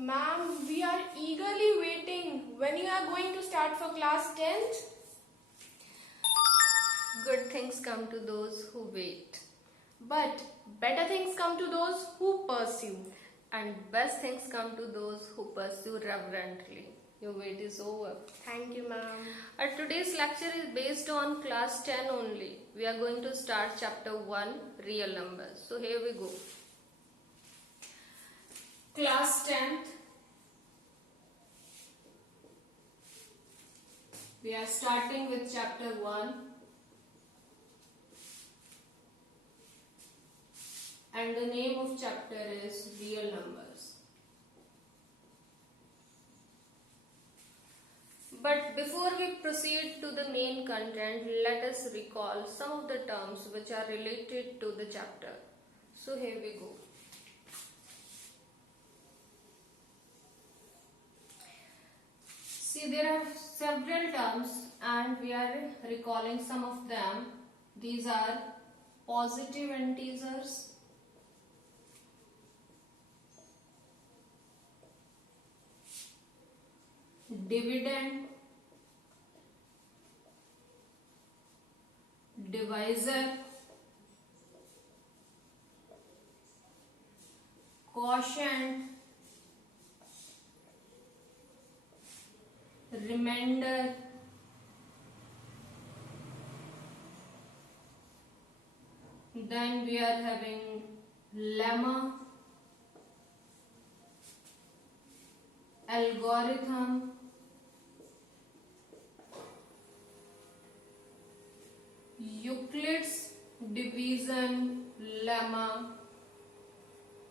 Ma'am, we are eagerly waiting when you are going to start for class 10th. Good things come to those who wait, But better things come to those who pursue. and best things come to those who pursue reverently. Your wait is over. Thank you, ma'am. Our today's lecture is based on class 10 only. We are going to start chapter 1, real numbers. So here we go. Class 10th. We are starting with chapter 1. And the name of chapter is real numbers. But before we proceed to the main content, let us recall some of the terms which are related to the chapter. So here we go. See, there are several terms and we are recalling some of them. These are positive integers, dividend, divisor, quotient, remainder, then we are having lemma, algorithm, Euclid's division lemma,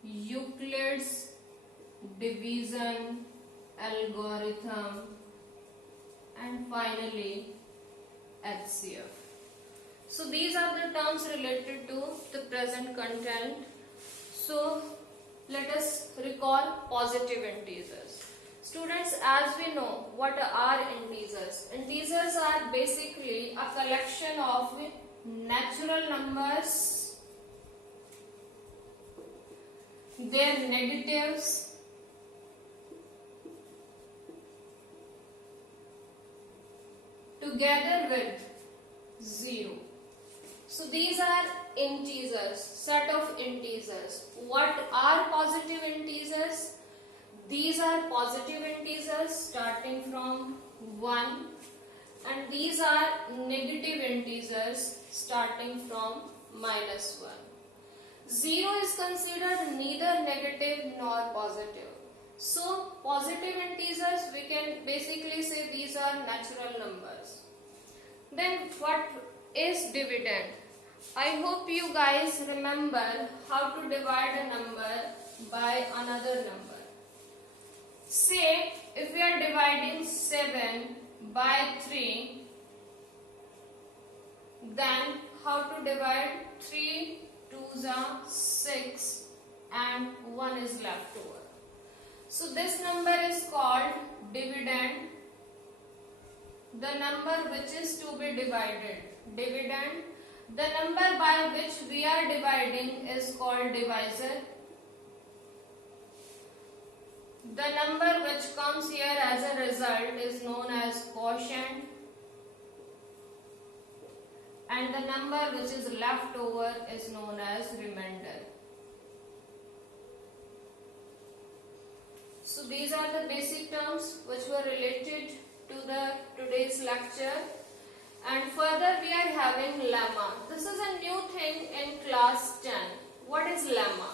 Euclid's division algorithm, and finally HCF. So these are the terms related to the present content. So let us recall positive integers. Students, as we know, what are integers? Integers are basically a collection of natural numbers, Their negatives, together with 0. so these are integers, set of integers. What are positive integers? These are positive integers starting from 1, and these are negative integers starting from -1. 0 is considered neither negative nor positive. So positive integers, we can basically say these are natural numbers. Then what is dividend? I hope you guys remember how to divide a number by another number. Say if we are dividing 7 by 3, then how to divide 3 2s are 6 and 1 is left over. So this number is called dividend. The number which is to be divided, dividend. The number by which we are dividing is called divisor. The number which comes here as a result is known as quotient. And the number which is left over is known as remainder. So these are the basic terms which were related to the today's lecture. And further we are having lemma. This is a new thing in class 10. What is lemma?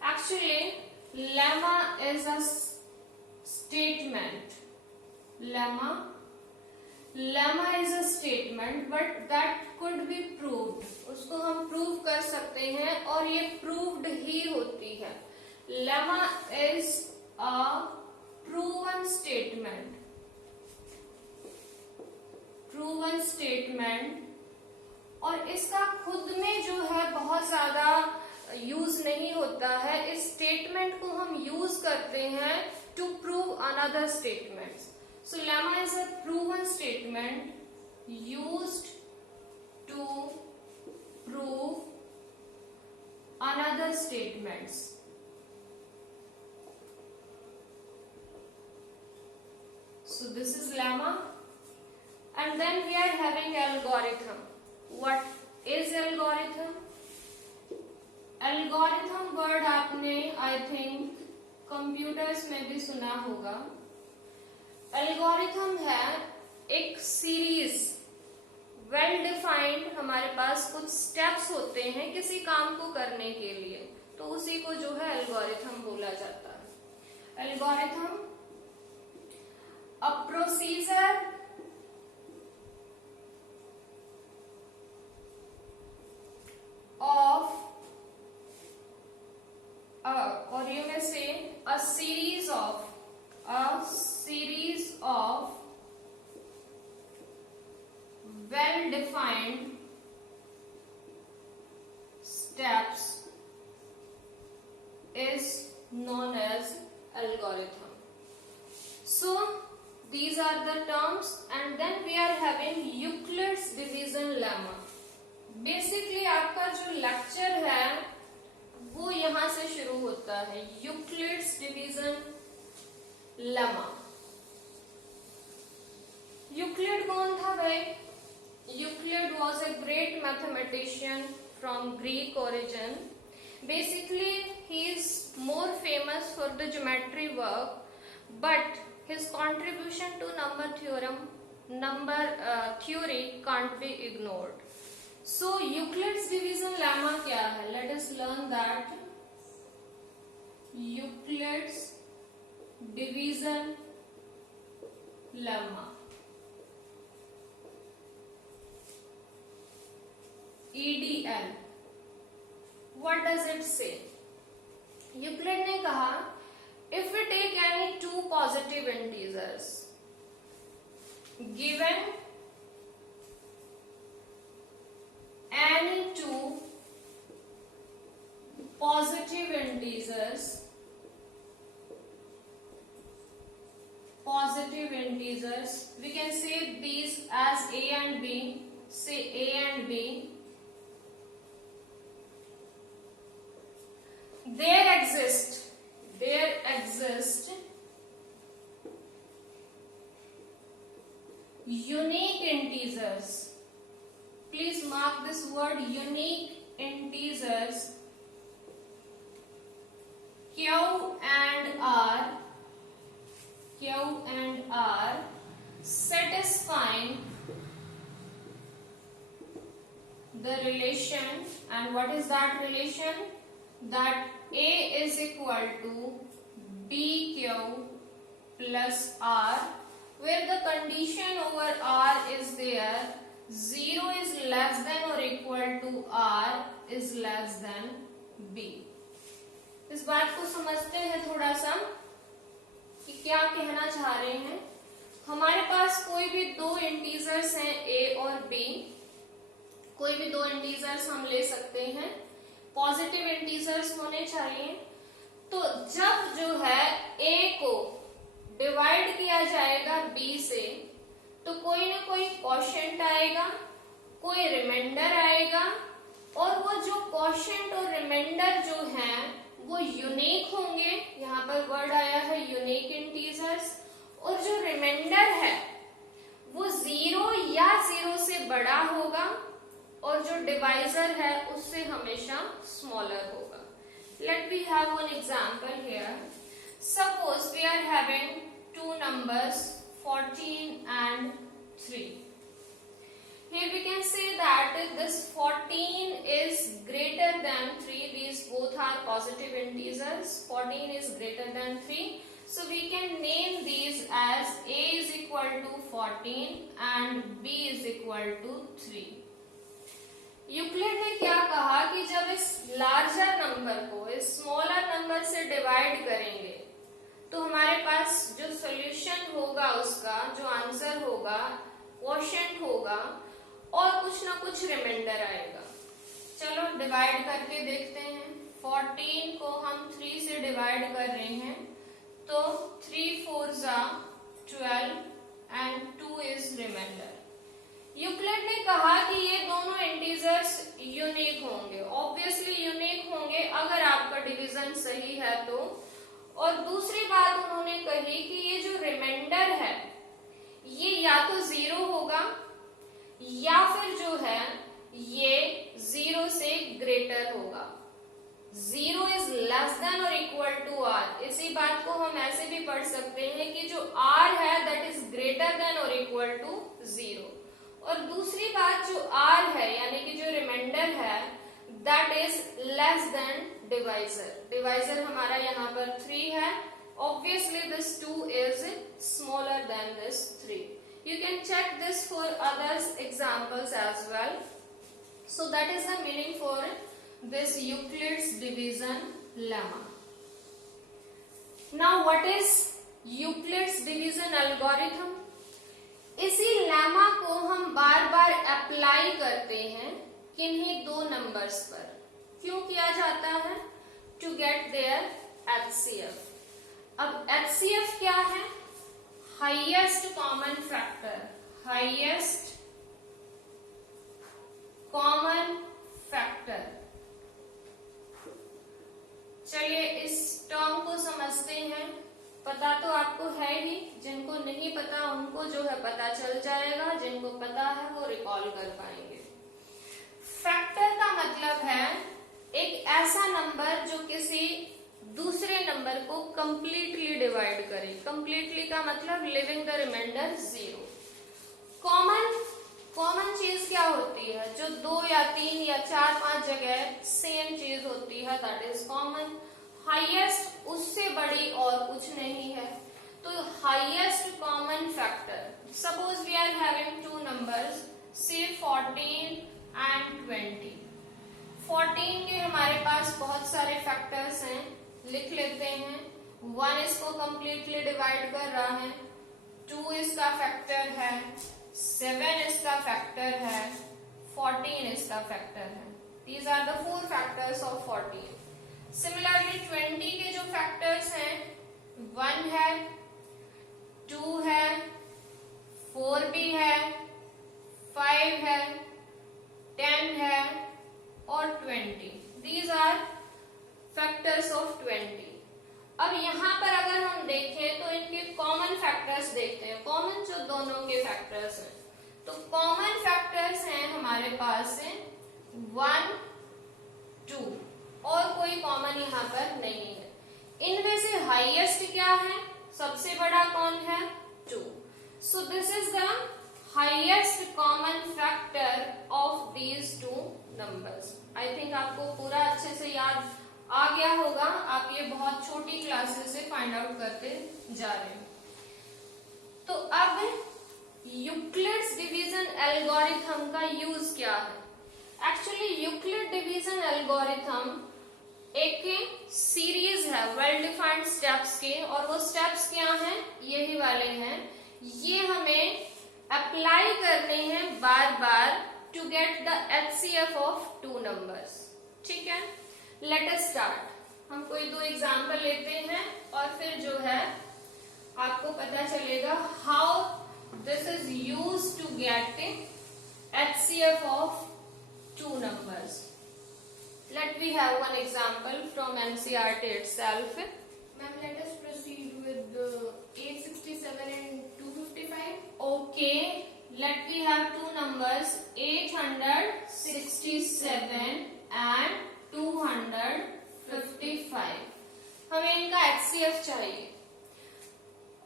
Actually, lemma is a statement. Lemma is a statement, but that could be proved. उसको हम prove कर सकते हैं और ये proved ही होती है. Lemma is a proven statement. Proven statement, और इसका खुद में जो है बहुत ज्यादा यूज नहीं होता है. इस स्टेटमेंट को हम यूज करते हैं to prove another statements. So lemma is a proven statement used to prove another statements. So this is lemma. And then we are having algorithm. What is algorithm? Algorithm word आपने I think computers में भी सुना होगा. Algorithm है एक series well defined. हमारे पास कुछ steps होते हैं किसी काम को करने के लिए, तो उसी को जो है एल्गोरिथम बोला जाता है. एल्गोरिथम अ प्रोसीजर ऑफ और यू में से a series of well defined steps is known as algorithm. So these are the terms, and then we are having Euclid's division lemma. Basically आपका जो लेक्चर है वो यहां से शुरू होता है. Euclid's division lemma. यूक्लिड कौन था भाई? Euclid was a great mathematician from Greek origin. Basically he is more famous for the geometry work, but his contribution to number theory can't be ignored. So Euclid's division lemma क्या है? Let us learn that. Euclid's division lemma. EDL. What does it say? Euclid ने कहा, if we take any two positive integers given any two positive integers, we can say these as a and b. Say a and b. There exist unique integers. Please mark this word, unique integers q and r satisfying the relation. And what is that relation? That a is equal to bq plus r, where the condition over r is there, 0 is less than or equal to r is less than b. इस बात को समझते हैं थोड़ा सा कि क्या कहना चाह रहे हैं. हमारे पास कोई भी दो इंटीजर्स हैं a और b. कोई भी दो इंटीजर्स हम ले सकते हैं, पॉजिटिव इंटीजर्स होने चाहिए. तो जब जो है a को डिवाइड किया जाएगा b से, तो कोई ना कोई क्वोशिएंट आएगा, कोई रिमाइंडर आएगा, और वो जो क्वोशिएंट और रिमाइंडर जो हैं वो यूनिक होंगे. यहाँ पर वर्ड आया है यूनिक इंटीजर्स. और जो रिमाइंडर है वो 0 या 0 से बड़ा होगा, और जो डिवाइजर है उससे हमेशा स्मॉलर होगा. Let we have one example here. Suppose we are having two numbers 14 and 3. Here we can say that this 14 is greater than 3. These both are positive integers. 14 is greater than 3. So we can name these as a is equal to 14 and b is equal to 3. Euclid ने क्या कहा कि जब इस larger number को इस smaller number से divide करेंगे तो हमारे पास जो सॉल्यूशन होगा, उसका जो आंसर होगा, क्वोशिएंट होगा और कुछ ना कुछ रिमाइंडर आएगा. चलो डिवाइड करके देखते हैं. 14 को हम 3 से डिवाइड कर रहे हैं, तो 3 4s are 12 and 2 is reminder. Euclid ने कहा कि ये दोनों इंटीजर्स यूनिक होंगे. ऑब्वियसली यूनिक होंगे अगर आपका डिवीजन सही है तो. और दूसरी बात उन्होंने कही कि ये जो रिमाइंडर है या तो 0 होगा या फिर जो है ये 0 से ग्रेटर होगा। 0 इज लेस देन और इक्वल टू r। इसी बात को हम ऐसे भी पढ़ सकते हैं कि जो r है दैट इज ग्रेटर देन और इक्वल टू 0। और दूसरी बात जो r है यानी कि जो रिमाइंडर है that is less than divisor. Divisor हमारा यहाँ पर 3 है। Obviously this 2 is smaller than this 3। You can check this for others examples as well. So that is the meaning for this Euclid's division lemma. Now what is Euclid's division algorithm? इसी lemma को हम बार बार apply करते हैं किन्हीं दो numbers पर। क्यों किया जाता है? To get their HCF। अब HCF क्या है? Highest common factor. Highest common factor. चलिए इस टर्म को समझते हैं। पता तो आपको है ही, जिनको नहीं पता उनको जो है पता चल जाएगा, जिनको पता है वो रिकॉल कर पाएंगे। फैक्टर का मतलब है एक ऐसा नंबर जो किसी दूसरे नंबर को कंप्लीटली डिवाइड करे। कंप्लीटली का मतलब लिविंग द रिमाइंडर 0। कॉमन चीज क्या होती है? जो 2 या 3 या 4 5 जगह सेम चीज होती है दैट इज कॉमन। हाईएस्ट उससे बड़ी और कुछ नहीं है। तो highest common factor, suppose we are having 2 numbers से 14 एंड 20। 14 के हमारे पास बहुत सारे फैक्टर्स हैं, लिख लेते हैं। 1 इसको कंप्लीटली डिवाइड कर रहा है, 2 इसका फैक्टर है, 7 इसका फैक्टर है, 14 इसका फैक्टर है। These are the 4 factors of 14। Similarly 20 के जो फैक्टर्स हैं 1 है, 2 है, 4 भी है, 5 है, 10 है और 20। These are factors of 20। अब यहाँ पर अगर हम देखें तो इनके कॉमन फैक्टर्स देखते हैं। कॉमन जो दोनों के फैक्टर्स हैं, तो कॉमन फैक्टर्स हैं हमारे पास 1 2 और कोई कॉमन यहाँ पर नहीं है। इनमें से हाईएस्ट क्या है? सबसे बड़ा कौन है? 2। सो this is the highest common factor of these 2 numbers. I think आपको पूरा अच्छे से याद आ गया होगा। आप ये बहुत छोटी क्लासेस से फाइंड आउट करते जा रहे हैं। तो अब यूक्लिड्स डिवीजन एल्गोरिथम का यूज क्या है? एक्चुअली यूक्लिड डिवीजन एल्गोरिथम एक सीरीज है वेल डिफाइंड स्टेप्स के, और वो स्टेप्स क्या हैं? यही वाले हैं। ये हमें अप्लाई करने हैं बार बार to get the HCF of 2 numbers. ठीक है, लेट अस स्टार्ट। हम कोई 2 एग्जांपल लेते हैं और फिर जो है आपको पता चलेगा how this is used to get HCF of 2 numbers. Let we have one example from NCERT itself. Ma'am, let us proceed with 867 and 255. Okay, let we have 2 numbers 867 and 255. हमें इनका HCF चाहिए।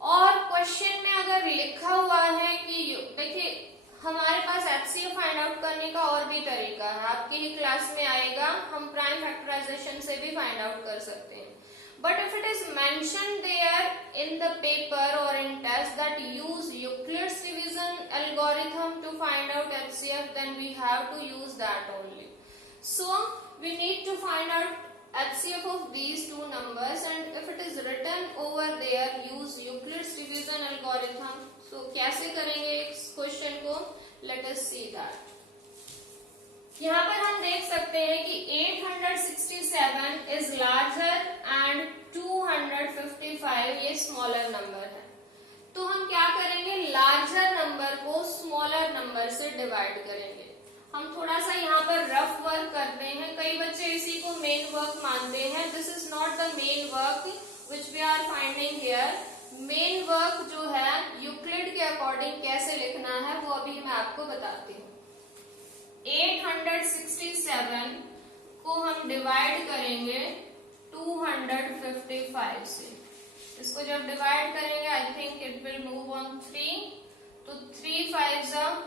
और क्वेश्चन में अगर लिखा हुआ है कि देखिए हमारे पास HCF फाइंड आउट करने का और भी तरीका है, आपकी ही क्लास में आएगा। हम प्राइम फैक्टराइजेशन से भी फाइंड आउट कर सकते हैं। But if it is mention there in the paper और in test that use Euclid's division algorithm to find out HCF, then we have to use that only. So we need to find out HCF of these 2 numbers, and if it is written over there use Euclid's division algorithm. So कैसे करेंगे इस question को? Let us see that. यहाँ पर हम देख सकते हैं कि 867 is larger and 255 ये smaller number है। तो हम क्या करेंगे? लार्जर नंबर को स्मॉलर नंबर से डिवाइड करेंगे। हम थोड़ा सा यहाँ पर रफ वर्क करते हैं। कई बच्चे इसी को मेन वर्क मानते हैं। This is not the main work which we are finding here. Main work जो है यूक्लिड के अकॉर्डिंग कैसे लिखना है वो अभी मैं आपको बताती हूँ। 867 को हम डिवाइड करेंगे 255 से। इसको जब डिवाइड करेंगे I think it will move on 3, तो 3 5s are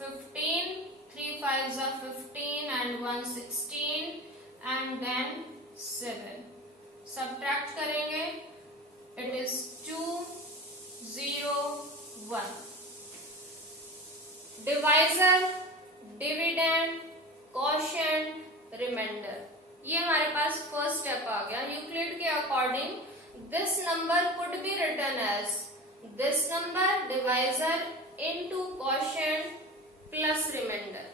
15, 3 5s are 15 and 1 16 and then 7. Subtract करेंगे, it is 2 0 1. Divisor, dividend, quotient, remainder, ये हमारे पास फर्स्ट स्टेप आ गया। यूक्लिड के according this number could be written as this number divisor into quotient plus remainder.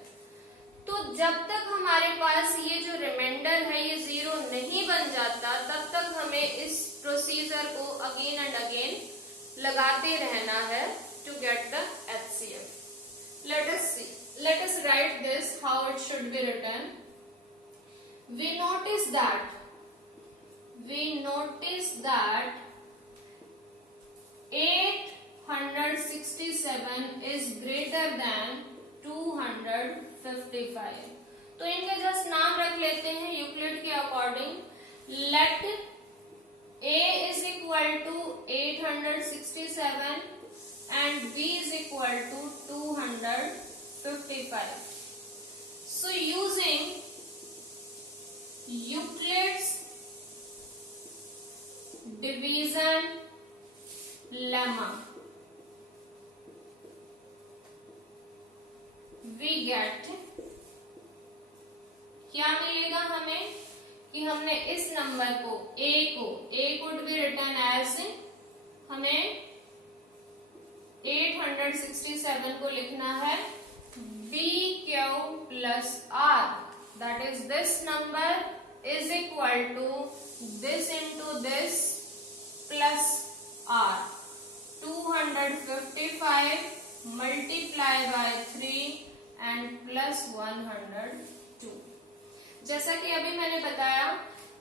तो जब तक हमारे पास ये जो रिमाइंडर है ये जीरो नहीं बन जाता तब तक हमें इस प्रोसीजर को अगेन एंड अगेन लगाते रहना है to get the HCF. Let us write this how it should be written. We notice that 867 is greater than 255. तो इनका जस्ट नाम रख लेते हैं यूक्लिड के according. Let A is equal to 867 and B is equal to 255. So using Euclid's division lemma, we get क्या मिलेगा हमें कि हमने इस नंबर को A could be written as, हमें 867 को लिखना है BQ plus R, that is this number is equal to this into this plus R. 255 multiply by 3 and plus 102. जैसा कि अभी मैंने बताया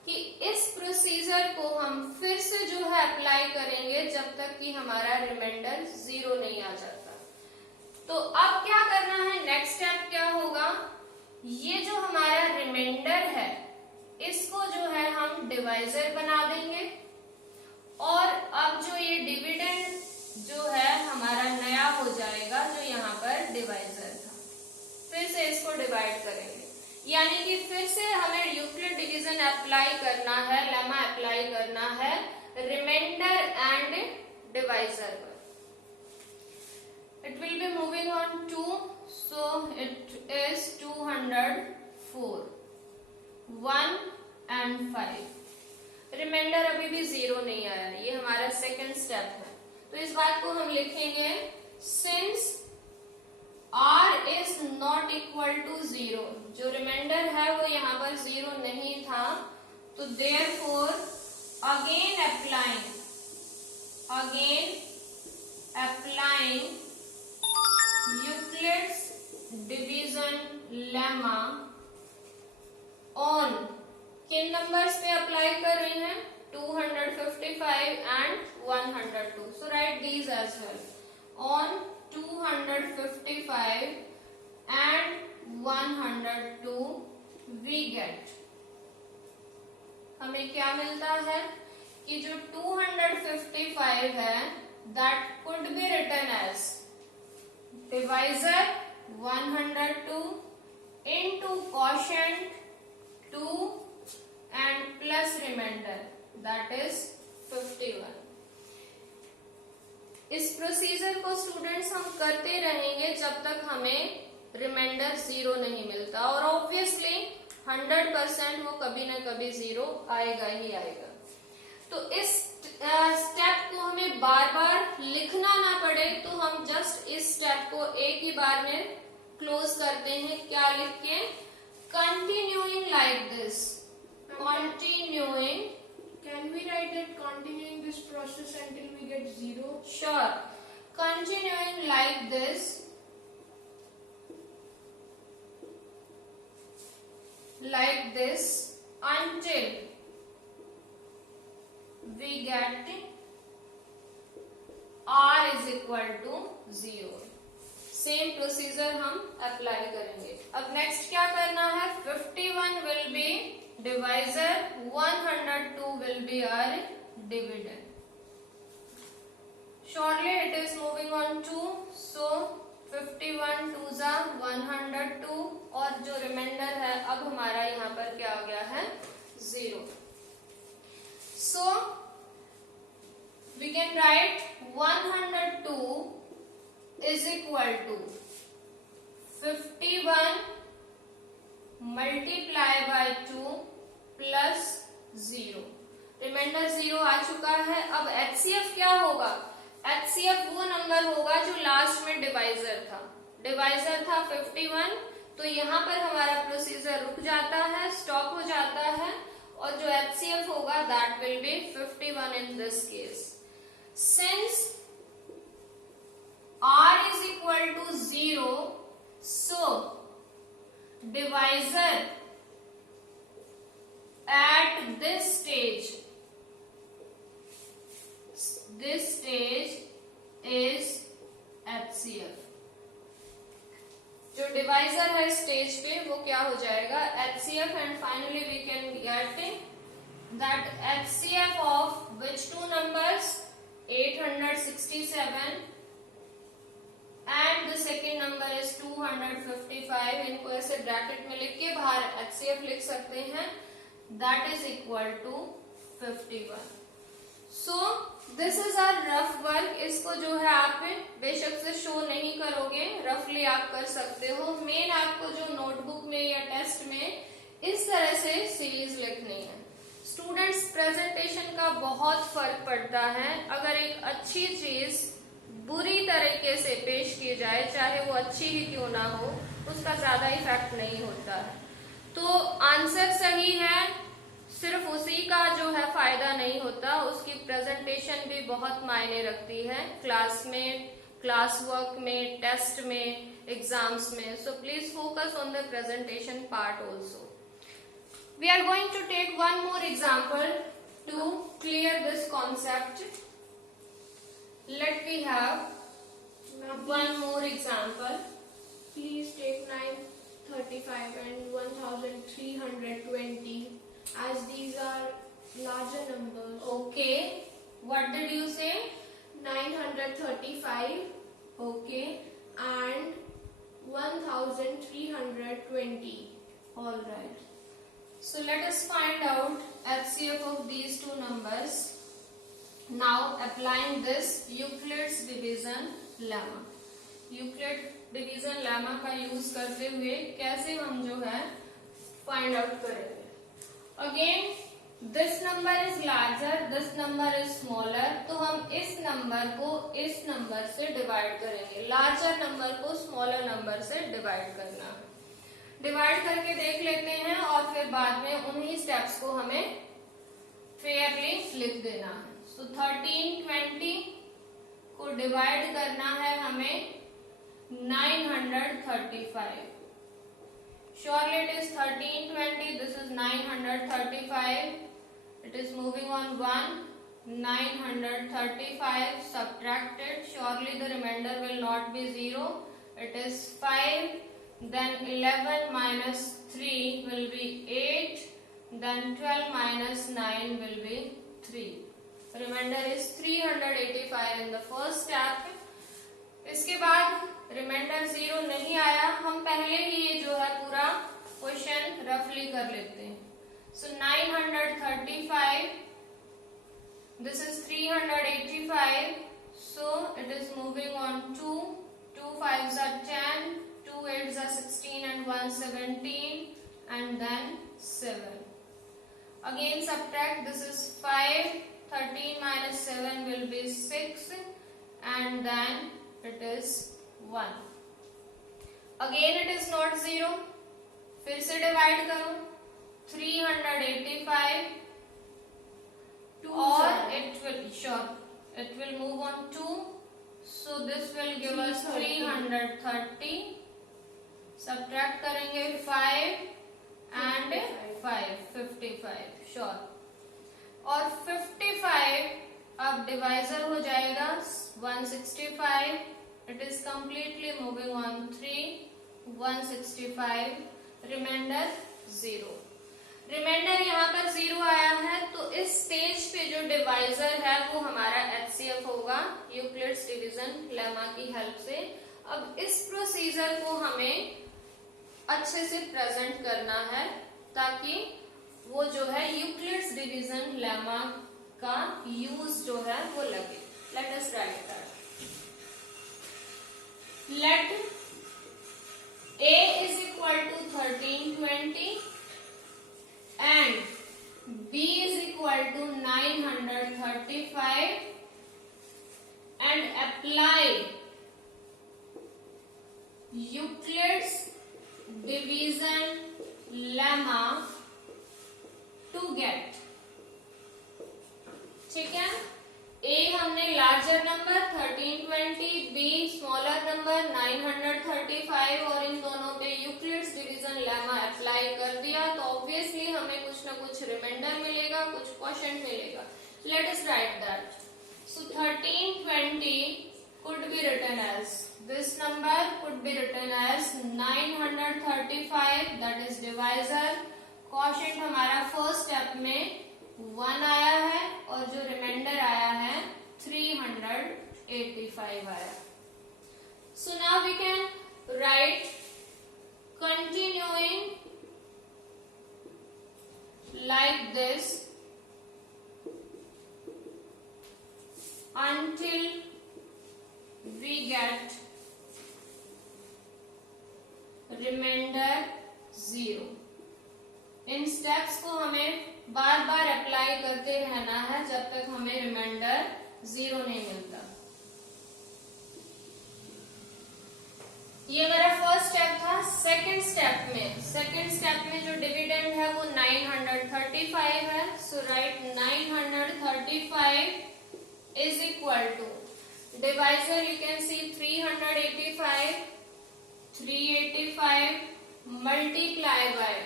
कि इस प्रोसीजर को हम फिर से जो है अप्लाई करेंगे जब तक कि हमारा रिमाइंडर जीरो नहीं आ जाता। तो अब क्या करना है, नेक्स्ट स्टेप क्या होगा, ये जो हमारा रिमाइंडर है इसको जो है हम डिवाइजर बना देंगे और अब जो ये डिविडेंड जो है हमारा नया हो जाएगा जो यहाँ पर डिवाइजर था। फिर से इसको डिवाइड करेंगे, यानी कि फिर से हमें यूक्लिड डिवीजन अप्लाई करना है, लेमा अप्लाई करना है रिमाइंडर एंड डिवाइजर पर। It will be moving on 2, so it is 204, 1 and 5. Reminder अभी भी जीरो नहीं आया, ये हमारा सेकेंड स्टेप है। तो इस बात को हम लिखेंगे since R is not equal to 0, जो रिमाइंडर है वो यहाँ पर जीरो नहीं था, तो therefore again applying Euclid's division lemma on किन नंबर्स पे अप्लाई कर रही हैं, 255 and 102. So write these as well. On 255 and 102 we get, हमें क्या मिलता है कि जो 255 है that could be written as divisor 102 into quotient 2 and plus remainder that is 51. इस प्रोसीजर को स्टूडेंट्स हम करते रहेंगे जब तक हमें रिमाइंडर जीरो नहीं मिलता और ऑब्वियसली 100% वो कभी ना कभी जीरो आएगा ही आएगा। तो इस स्टेप को हमें बार बार लिखना ना पड़े तो हम जस्ट इस स्टेप को एक ही बार में क्लोज करते हैं, क्या लिख के, continuing like this, continuing. Can we write that continuing this process until we get 0? Sure. Continuing like this until we get r is equal to 0। Same procedure हम अप्लाई करेंगे। अब नेक्स्ट क्या करना है, 51 will be divisor, 102 will be our dividend. Surely it is moving on 2, so 51 2 जा 102 और जो reminder है अब हमारा यहाँ पर क्या हो गया है 0। So we can write 102 is equal to 51 multiply by 2 plus 0। Reminder 0 आ चुका है। अब HCF क्या होगा, HCF वो नंबर होगा जो लास्ट में डिवाइजर था। डिवाइजर था 51, तो यहाँ पर हमारा प्रोसीजर रुक जाता है, स्टॉप हो जाता है, और जो HCF होगा that will be 51 in this case. Since R is equal to 0, so divisor at this stage is HCF। जो डिवाइजर है स्टेज पे वो क्या हो जाएगा HCF, and finally we can get that HCF of which two numbers 867 and the second number is 255। इनको ऐसे bracket में लिख के बाहर HCF लिख सकते हैं, that is equal to 51। So this is our rough work. इसको जो है आप बेशक से शो नहीं करोगे, रफली आप कर सकते हो। मेन आपको जो नोटबुक में या टेस्ट में इस तरह से सीरीज लिखनी है। स्टूडेंट्स, प्रेजेंटेशन का बहुत फर्क पड़ता है। अगर एक अच्छी चीज बुरी तरीके से पेश की जाए, चाहे वो अच्छी ही क्यों ना हो, उसका ज्यादा इफेक्ट नहीं होता है। तो आंसर सही है, सिर्फ उसी का जो है फायदा नहीं होता, उसकी प्रेजेंटेशन भी बहुत मायने रखती है क्लास में, क्लास वर्क में, टेस्ट में, एग्जाम्स में। So please focus on the presentation part also. We are going to take one more example to clear this concept. Let we have one more example. Please take 935 and 1320 as these are larger numbers. Okay. What did you say? 935 Okay. and 1320. All right. So let us find out HCF of these two numbers. Now applying this Euclid's division lemma. Euclid division lemma का use करते हुए कैसे हम जो है find out करेंगे। Again this number is larger, this number is smaller, तो हम इस नंबर को इस नंबर से डिवाइड करेंगे। लार्जर नंबर को स्मॉलर नंबर से डिवाइड करना है। डिवाइड करके देख लेते हैं और फिर बाद में उन्हीं स्टेप्स को हमें फेयरली लिख देना है। So 1320 को डिवाइड करना है हमें 935। Surely it is 1320, this is 935. It is moving on 1, 935 subtracted. Surely the remainder will not be 0. It is 5. Then 11 minus 3 will be 8. Then 12 minus 9 will be 3. Remainder is 385 in the first step. इसके बाद reminder 0 नहीं आया, हम पहले ही ये जो है पूरा क्वेश्चन रफली कर लेते हैं। So 935, this is 385, so it is moving on 2, 2 5s are 10, 2 8s are 16 and 1 17 and then 7. Again subtract, this is 5, 13 minus 7 will be 6 and then it is 1. Again it is not 0. फिर से divide करो 385 or it will move on 2, so this will give us 330. Subtract करेंगे 5 and 5 55 sure. और 55 अब अब divisor हो जाएगा 165, it is completely moving on 3, 165, remainder 0। Remainder यहाँ पर 0 आया है, तो इस स्टेज पे जो डिवाइजर है वो हमारा HCF होगा यूक्लिड्स डिवीजन लेमा की हेल्प से। अब इस प्रोसीजर को हमें अच्छे से प्रेजेंट करना है ताकि वो जो है यूक्लिड्स डिवीजन लेमा का यूज जो है वो लगे। Let us write that. Let A is equal to 1320 and B is equal to 935 and apply Euclid's division lemma to get। ठीक है, A हमने larger number 1320, B smaller number 935 और इन दोनों पे यूक्लिड्स डिवीजन लेमा अप्लाई कर दिया, तो obviously हमें कुछ ना कुछ रिमाइंडर मिलेगा, कुछ क्वोशंट मिलेगा। Late us write that. So 1320 could be written as, this number could be written as 935, that is divisor। Quotient हमारा फर्स्ट स्टेप में 1 आया है और जो रिमाइंडर आया है 385 आया। So now we can write continuing like this until we get remainder 0। इन स्टेप्स को हमें बार बार अप्लाई करते रहना है जब तक हमें रिमाइंडर 0 नहीं मिलता। ये मेरा फर्स्ट स्टेप था। सेकंड स्टेप में जो डिविडेंड है वो 935 है। So write 935 is equal to divisor, you can see 385 multiply by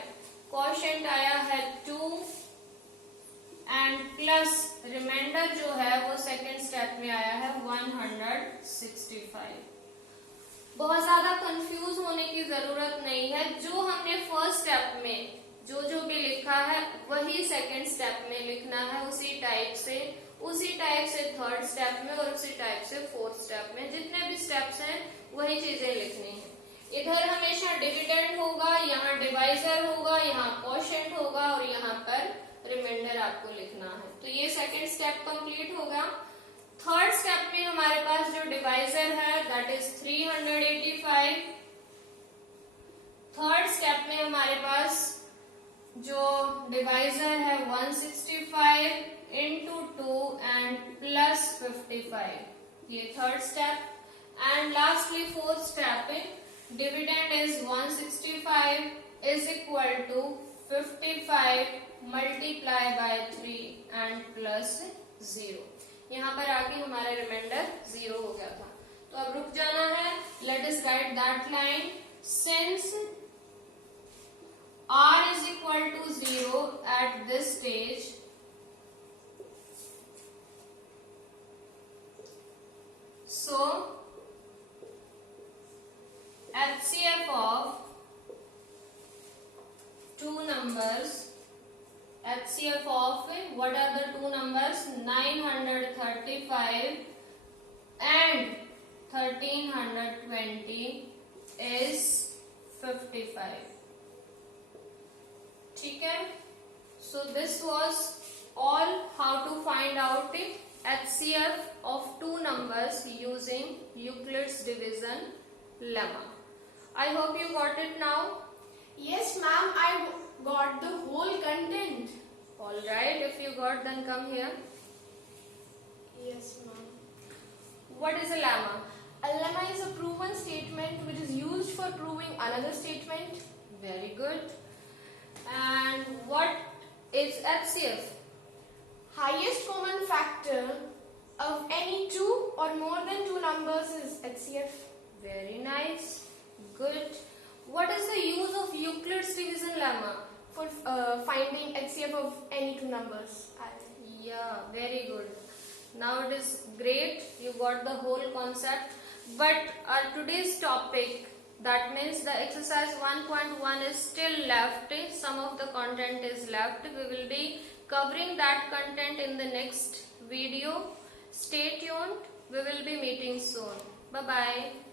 quotient आया है 2 एंड प्लस रिमाइंडर जो है वो सेकंड स्टेप में आया है 165। बहुत ज्यादा कंफ्यूज होने की जरूरत नहीं है, जो हमने फर्स्ट स्टेप में जो भी लिखा है वही सेकंड स्टेप में लिखना है, उसी टाइप से थर्ड स्टेप में और उसी टाइप से फोर्थ स्टेप में। जितने भी स्टेप्स हैं वही चीजें लिखनी है। इधर हमेशा डिविडेंड होगा, यहाँ डिवाइजर होगा, यहाँ क्वोशंट होगा और यहाँ पर रिमाइंडर आपको लिखना है। तो ये सेकंड स्टेप कंप्लीट होगा। थर्ड स्टेप में हमारे पास जो डिवाइजर है दैट इज 385। थर्ड स्टेप में हमारे पास जो डिवाइजर है 165 into 2 and plus 55, ये third step. And lastly fourth step में dividend is 165 is equal to 55 multiply by 3 and plus 0। यहाँ पर आके हमारा रिमाइंडर 0 हो गया था, तो अब रुक जाना है। Late us write that line. Since r is equal to 0 at this stage, so HCF of two numbers, HCF of what are the two numbers? 935 and 1320 is 55। ठीक है, so this was all how to find out HCF of two numbers using Euclid's division lemma। I hope you got it now. Yes, ma'am, I got the whole content. All right, if you got, then come here. Yes, ma'am. What is a lemma? A lemma is a proven statement which is used for proving another statement. Very good. And what is HCF? Highest common factor of any two or more than two numbers is HCF. Very nice. Good. What is the use of Euclid's division lemma? For finding HCF of any two numbers. Yeah, very good. Now it is great. You got the whole concept. But our today's topic, that means the exercise 1.1 is still left. Some of the content is left. We will be covering that content in the next video. Stay tuned. We will be meeting soon. Bye bye.